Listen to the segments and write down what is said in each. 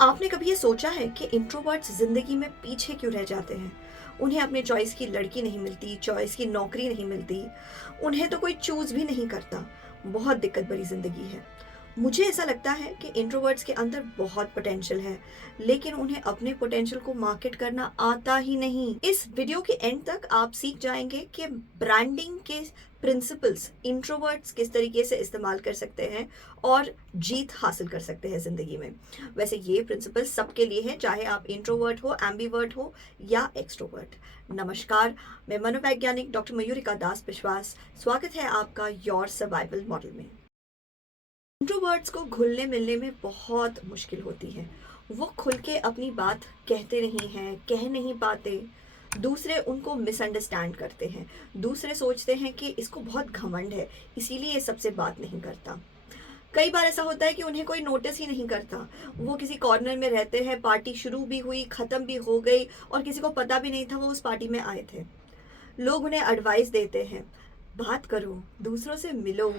आपने कभी ये सोचा है कि इंट्रोवर्ट्स जिंदगी में पीछे क्यों रह जाते हैं? उन्हें अपने चॉइस की लड़की नहीं मिलती, चॉइस की नौकरी नहीं मिलती, उन्हें तो कोई चूज भी नहीं करता। बहुत दिक्कत भरी जिंदगी है। मुझे ऐसा लगता है कि इंट्रोवर्ट्स के अंदर बहुत पोटेंशियल है, लेकिन उन्हें अपने पोटेंशियल को मार्केट करना आता ही नहीं। इस वीडियो के एंड तक आप सीख जाएंगे कि ब्रांडिंग के प्रिंसिपल्स इंट्रोवर्ट्स किस तरीके से इस्तेमाल कर सकते हैं और जीत हासिल कर सकते हैं ज़िंदगी में। वैसे ये प्रिंसिपल सबके लिए है, चाहे आप इंट्रोवर्ट हो, एम्बीवर्ट हो या एक्सट्रोवर्ट। नमस्कार, मैं मनोवैज्ञानिक डॉक्टर मयूरिका दास विश्वास। स्वागत है आपका योर सर्वाइवल मॉडल में। इंट्रोवर्ट्स को घुलने मिलने में बहुत मुश्किल होती है। वो खुल के अपनी बात कहते नहीं हैं, कह नहीं पाते। दूसरे उनको मिसअंडरस्टैंड करते हैं। दूसरे सोचते हैं कि इसको बहुत घमंड है, इसीलिए ये सबसे बात नहीं करता। कई बार ऐसा होता है कि उन्हें कोई नोटिस ही नहीं करता। वो किसी कॉर्नर में रहते हैं, पार्टी शुरू भी हुई, ख़त्म भी हो गई और किसी को पता भी नहीं था वो उस पार्टी में आए थे। लोग उन्हें एडवाइस देते हैं, बात करो, दूसरों से मिलो,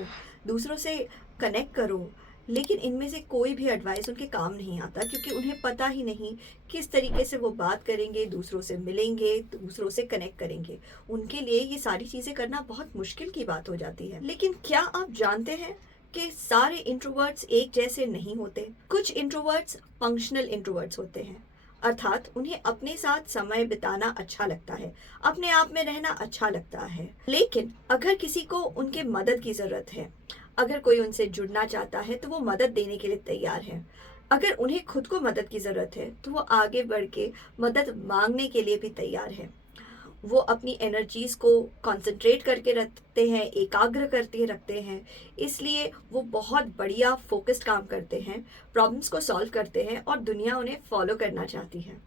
दूसरों से कनेक्ट करो। लेकिन इनमें से कोई भी एडवाइस उनके काम नहीं आता, क्योंकि उन्हें पता ही नहीं किस तरीके से वो बात करेंगे, दूसरों से मिलेंगे, दूसरों से कनेक्ट करेंगे। उनके लिए ये सारी चीज़ें करना बहुत मुश्किल की बात हो जाती है। लेकिन क्या आप जानते हैं कि सारे इंट्रोवर्ट्स एक जैसे नहीं होते? कुछ इंट्रोवर्ट्स फंक्शनल इंट्रोवर्ट्स होते हैं, अर्थात उन्हें अपने साथ समय बिताना अच्छा लगता है, अपने आप में रहना अच्छा लगता है। लेकिन अगर किसी को उनके मदद की ज़रूरत है, अगर कोई उनसे जुड़ना चाहता है, तो वो मदद देने के लिए तैयार है। अगर उन्हें खुद को मदद की ज़रूरत है, तो वो आगे बढ़ के मदद मांगने के लिए भी तैयार है। वो अपनी एनर्जीज को कंसंट्रेट करके रखते हैं, एकाग्र करके रखते हैं। इसलिए वो बहुत बढ़िया फोकस्ड काम करते हैं, प्रॉब्लम्स को सॉल्व करते हैं और दुनिया उन्हें फॉलो करना चाहती है।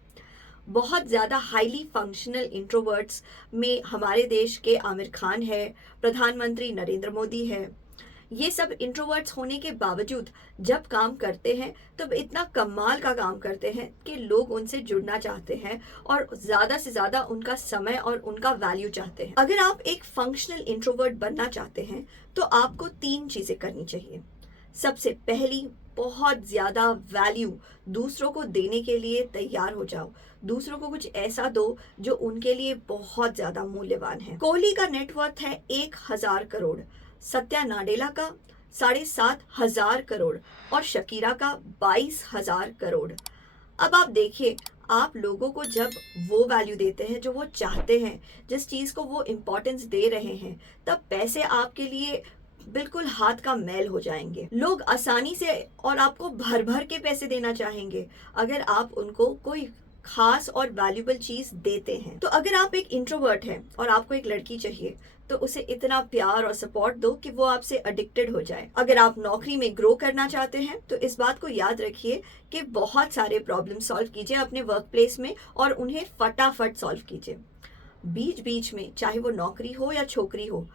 बहुत ज़्यादा हाईली फंक्शनल इंट्रोवर्ट्स में हमारे देश के आमिर खान है, प्रधानमंत्री नरेंद्र मोदी है। ये सब इंट्रोवर्ट्स होने के बावजूद जब काम करते हैं तब इतना कमाल का काम करते हैं कि लोग उनसे जुड़ना चाहते हैं और ज़्यादा से ज़्यादा उनका समय और उनका वैल्यू चाहते हैं। अगर आप एक फंक्शनल इंट्रोवर्ट बनना चाहते हैं तो आपको 3 चीज़ें करनी चाहिए। सबसे पहली, बहुत ज़्यादा वैल्यू दूसरों को देने के लिए तैयार हो जाओ। दूसरों को कुछ ऐसा दो जो उनके लिए बहुत ज़्यादा मूल्यवान है। कोहली का नेटवर्थ है 1000 करोड़, सत्या नाडेला का 7500 करोड़ और शकीरा का 22,000 करोड़। अब आप देखिए, आप लोगों को जब वो वैल्यू देते हैं जो वो चाहते हैं, जिस चीज़ को वो इम्पोर्टेंस दे रहे हैं, तब पैसे आपके लिए बिल्कुल हाथ का मैल हो जाएंगे। लोग आसानी से और आपको भर भर के पैसे देना चाहेंगे अगर आप उनको कोई खास और वैल्यूबल चीज देते हैं। तो अगर आप एक इंट्रोवर्ट हैं और आपको एक लड़की चाहिए, तो उसे इतना प्यार और सपोर्ट दो कि वो आपसे एडिक्टेड हो जाए। अगर आप नौकरी में ग्रो करना चाहते हैं, तो इस बात को याद रखिए कि बहुत सारे प्रॉब्लम सॉल्व कीजिए अपने वर्क प्लेस में और उन्हें फटाफट सॉल्व कीजिए। बीच बीच में, चाहे वो नौकरी हो या छोकरी हो,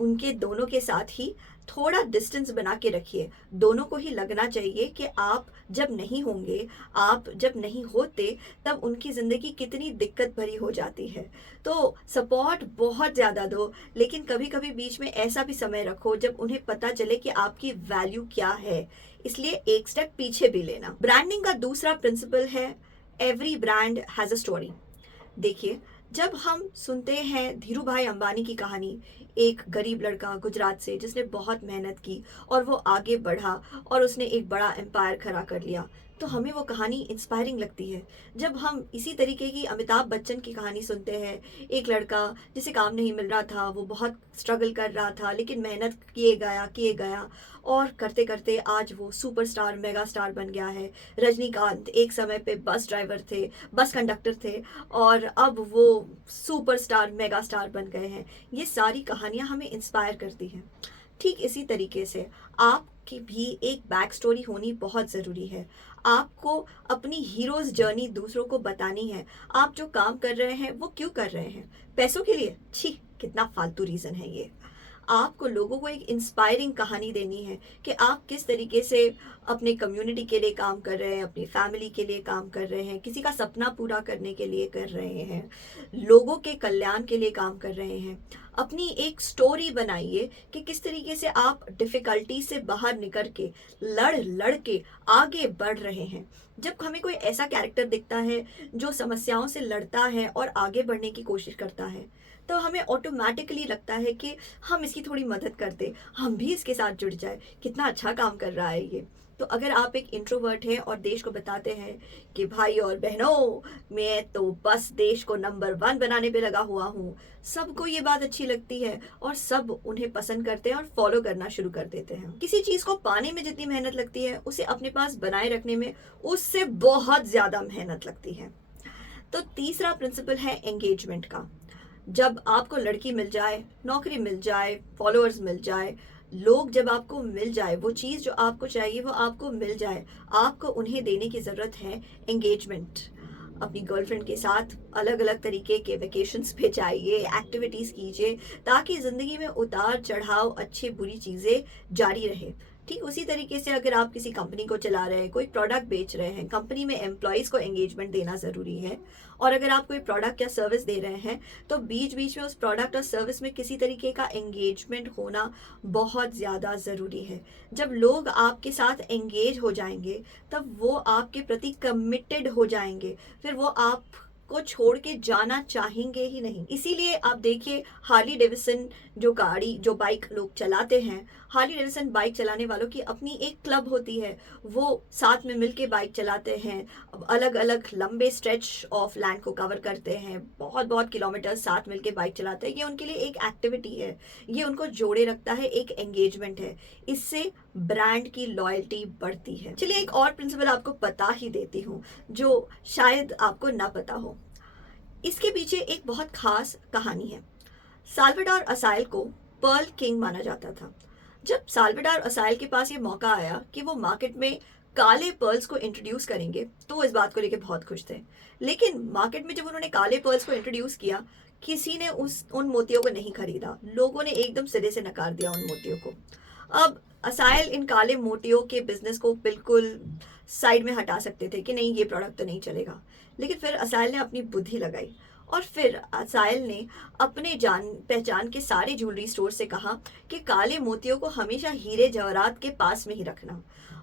उनके दोनों के साथ ही थोड़ा डिस्टेंस बना के रखिए। दोनों को ही लगना चाहिए कि आप जब नहीं होंगे, आप जब नहीं होते, तब उनकी ज़िंदगी कितनी दिक्कत भरी हो जाती है। तो सपोर्ट बहुत ज़्यादा दो, लेकिन कभी कभी बीच में ऐसा भी समय रखो जब उन्हें पता चले कि आपकी वैल्यू क्या है। इसलिए एक स्टेप पीछे भी लेना। ब्रांडिंग का दूसरा प्रिंसिपल है, every brand has a story. देखिए, जब हम सुनते हैं धीरू भाई अंबानी की कहानी, एक गरीब लड़का गुजरात से जिसने बहुत मेहनत की और वो आगे बढ़ा और उसने एक बड़ा एम्पायर खड़ा कर लिया, तो हमें वो कहानी इंस्पायरिंग लगती है। जब हम इसी तरीके की अमिताभ बच्चन की कहानी सुनते हैं, एक लड़का जिसे काम नहीं मिल रहा था, वो बहुत स्ट्रगल कर रहा था, लेकिन मेहनत किए गया और करते करते आज वो सुपरस्टार, मेगा स्टार बन गया है। रजनीकांत एक समय पे बस ड्राइवर थे, बस कंडक्टर थे और अब वो सुपरस्टार, मेगा स्टार बन गए हैं। ये सारी कहानियाँ हमें इंस्पायर करती हैं। ठीक इसी तरीके से आपकी भी एक बैक स्टोरी होनी बहुत ज़रूरी है। आपको अपनी हीरोज़ जर्नी दूसरों को बतानी है। आप जो काम कर रहे हैं वो क्यों कर रहे हैं? पैसों के लिए? छी, कितना फालतू रीज़न है ये। आपको लोगों को एक इंस्पायरिंग कहानी देनी है कि आप किस तरीके से अपने कम्युनिटी के लिए काम कर रहे हैं, अपनी फैमिली के लिए काम कर रहे हैं, किसी का सपना पूरा करने के लिए कर रहे हैं, लोगों के कल्याण के लिए काम कर रहे हैं। अपनी एक स्टोरी बनाइए कि किस तरीके से आप डिफ़िकल्टी से बाहर निकल के, लड़ लड़ के आगे बढ़ रहे हैं। जब हमें कोई ऐसा कैरेक्टर दिखता है जो समस्याओं से लड़ता है और आगे बढ़ने की कोशिश करता है, तो हमें ऑटोमैटिकली लगता है कि हम इसकी थोड़ी मदद कर दें, हम भी इसके साथ जुड़ जाए, कितना अच्छा काम कर रहा है ये। तो अगर आप एक इंट्रोवर्ट हैं और देश को बताते हैं कि भाई और बहनों, मैं तो बस देश को नंबर 1 बनाने पे लगा हुआ हूँ, सबको ये बात अच्छी लगती है और सब उन्हें पसंद करते हैं और फॉलो करना शुरू कर देते हैं। किसी चीज़ को पाने में जितनी मेहनत लगती है, उसे अपने पास बनाए रखने में उससे बहुत ज़्यादा मेहनत लगती है। तो तीसरा प्रिंसिपल है एंगेजमेंट का। जब आपको लड़की मिल जाए, नौकरी मिल जाए, फॉलोअर्स मिल जाए, लोग जब आपको मिल जाए, वो चीज़ जो आपको चाहिए वो आपको मिल जाए, आपको उन्हें देने की ज़रूरत है एंगेजमेंट। अपनी गर्लफ्रेंड के साथ अलग अलग तरीके के वेकेशंस पे जाइए, एक्टिविटीज़ कीजिए, ताकि ज़िंदगी में उतार चढ़ाव, अच्छी बुरी चीज़ें जारी रहे। ठीक उसी तरीके से अगर आप किसी कंपनी को चला रहे हैं, कोई प्रोडक्ट बेच रहे हैं, कंपनी में एम्प्लॉयज़ को एंगेजमेंट देना ज़रूरी है। और अगर आप कोई प्रोडक्ट या सर्विस दे रहे हैं, तो बीच बीच में उस प्रोडक्ट और सर्विस में किसी तरीके का एंगेजमेंट होना बहुत ज़्यादा ज़रूरी है। जब लोग आपके साथ एंगेज हो जाएंगे, तब वो आपके प्रति कमिटेड हो जाएंगे, फिर वो आपको छोड़ के जाना चाहेंगे ही नहीं। इसीलिए आप देखिए, हार्ली डेविसन जो बाइक लोग चलाते हैं, हार्ली डेविसन बाइक चलाने वालों की अपनी एक क्लब होती है। वो साथ में मिलके बाइक चलाते हैं, अलग अलग लंबे स्ट्रेच ऑफ लैंड को कवर करते हैं, बहुत बहुत किलोमीटर साथ मिलके बाइक चलाते हैं। ये उनके लिए एक एक्टिविटी है, ये उनको जोड़े रखता है, एक एंगेजमेंट है। इससे ब्रांड की लॉयल्टी बढ़ती है। चलिए एक और प्रिंसिपल आपको पता ही देती हूँ, जो शायद आपको ना पता हो। इसके पीछे एक बहुत खास कहानी है। साल्वाडोर असाइल को पर्ल किंग माना जाता था। जब साल्वाडोर असाइल के पास ये मौका आया कि वो मार्केट में काले पर्ल्स को इंट्रोड्यूस करेंगे, तो वो इस बात को लेके बहुत खुश थे। लेकिन मार्केट में जब उन्होंने काले पर्ल्स को इंट्रोड्यूस किया, किसी ने उन मोतियों को नहीं खरीदा। लोगों ने एकदम सिरे से नकार दिया उन मोतियों को। अब असाइल इन काले मोतियों के बिजनेस को बिल्कुल साइड में हटा सकते थे कि नहीं, ये प्रोडक्ट तो नहीं चलेगा। लेकिन फिर असाइल ने अपनी बुद्धि लगाई और फिर असाइल ने अपने जान पहचान के सारे ज्वेलरी स्टोर से कहा कि काले मोतियों को हमेशा हीरे जवाहरात के पास में ही रखना।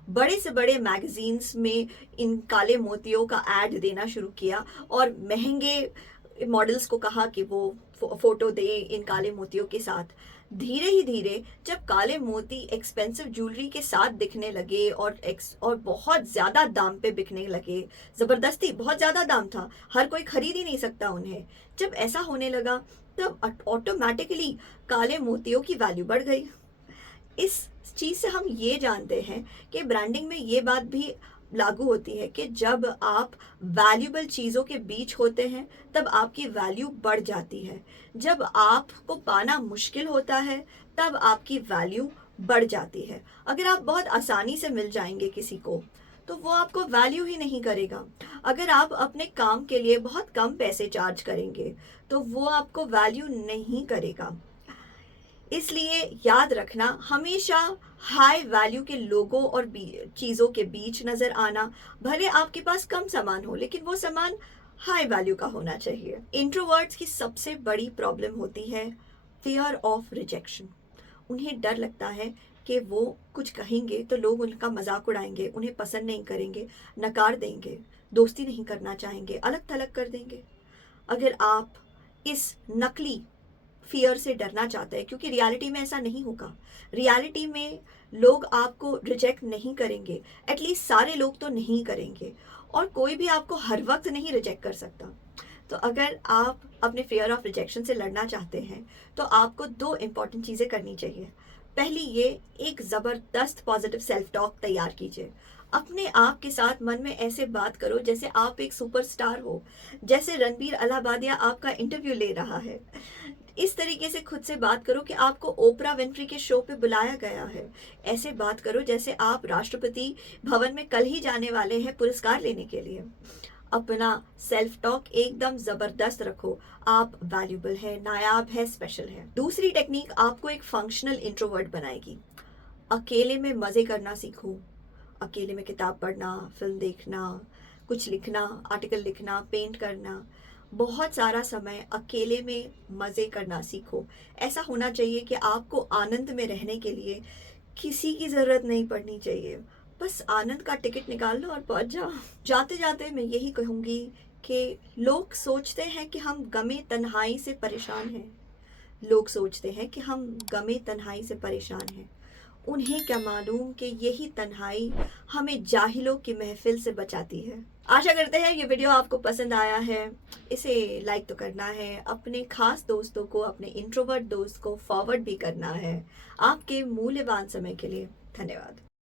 बड़े से बड़े मैगजीन्स में इन काले मोतियों का ऐड देना शुरू किया और महंगे मॉडल्स को कहा कि वो फोटो दे इन काले मोतियों के साथ। धीरे ही धीरे जब काले मोती एक्सपेंसिव ज्वेलरी के साथ दिखने लगे और बहुत ज़्यादा दाम पे बिकने लगे, ज़बरदस्ती बहुत ज़्यादा दाम था, हर कोई खरीद ही नहीं सकता उन्हें। जब ऐसा होने लगा, तब ऑटोमेटिकली काले मोतियों की वैल्यू बढ़ गई। इस चीज़ से हम ये जानते हैं कि ब्रांडिंग में ये बात भी लागू होती है कि जब आप वैल्यूबल चीज़ों के बीच होते हैं, तब आपकी वैल्यू बढ़ जाती है। जब आपको पाना मुश्किल होता है, तब आपकी वैल्यू बढ़ जाती है। अगर आप बहुत आसानी से मिल जाएंगे किसी को, तो वो आपको वैल्यू ही नहीं करेगा। अगर आप अपने काम के लिए बहुत कम पैसे चार्ज करेंगे, तो वो आपको वैल्यू नहीं करेगा। इसलिए याद रखना, हमेशा हाई वैल्यू के लोगों और चीज़ों के बीच नज़र आना। भले आपके पास कम सामान हो, लेकिन वो सामान हाई वैल्यू का होना चाहिए। इंट्रोवर्ट्स की सबसे बड़ी प्रॉब्लम होती है फियर ऑफ रिजेक्शन। उन्हें डर लगता है कि वो कुछ कहेंगे तो लोग उनका मजाक उड़ाएंगे, उन्हें पसंद नहीं करेंगे, नकार देंगे, दोस्ती नहीं करना चाहेंगे, अलग थलग कर देंगे। अगर आप इस नकली फियर से डरना चाहते हैं, क्योंकि रियलिटी में ऐसा नहीं होगा। रियलिटी में लोग आपको रिजेक्ट नहीं करेंगे, एटलीस्ट सारे लोग तो नहीं करेंगे, और कोई भी आपको हर वक्त नहीं रिजेक्ट कर सकता। तो अगर आप अपने फियर ऑफ रिजेक्शन से लड़ना चाहते हैं, तो आपको 2 इम्पॉर्टेंट चीज़ें करनी चाहिए। पहली ये, एक ज़बरदस्त पॉजिटिव सेल्फ टॉक तैयार कीजिए। अपने आप के साथ मन में ऐसे बात करो जैसे आप एक सुपरस्टार हो, जैसे रणबीर अलाहाबादिया आपका इंटरव्यू ले रहा है। इस तरीके से खुद से बात करो कि आपको ओपरा विनफ्री के शो पे बुलाया गया है। ऐसे बात करो जैसे आप राष्ट्रपति भवन में कल ही जाने वाले हैं पुरस्कार लेने के लिए। अपना सेल्फ टॉक एकदम ज़बरदस्त रखो। आप वैल्यूएबल है, नायाब है, स्पेशल है। दूसरी टेक्निक आपको एक फंक्शनल इंट्रोवर्ट बनाएगी। अकेले में मज़े करना सीखो। अकेले में किताब पढ़ना, फ़िल्म देखना, कुछ लिखना, आर्टिकल लिखना, पेंट करना, बहुत सारा समय अकेले में मज़े करना सीखो। ऐसा होना चाहिए कि आपको आनंद में रहने के लिए किसी की ज़रूरत नहीं पड़नी चाहिए। बस आनंद का टिकट निकाल लो और पहुँच जाओ। जाते-जाते मैं यही कहूँगी कि लोग सोचते हैं कि हम गमे तन्हाई से परेशान हैं। लोग सोचते हैं कि हम गमे तन्हाई से परेशान हैं। उन्हें क्या मालूम कि यही तन्हाई हमें जाहिलों की महफिल से बचाती है। आशा करते हैं ये वीडियो आपको पसंद आया है। इसे लाइक तो करना है, अपने खास दोस्तों को, अपने इंट्रोवर्ट दोस्त को फॉरवर्ड भी करना है। आपके मूल्यवान समय के लिए धन्यवाद।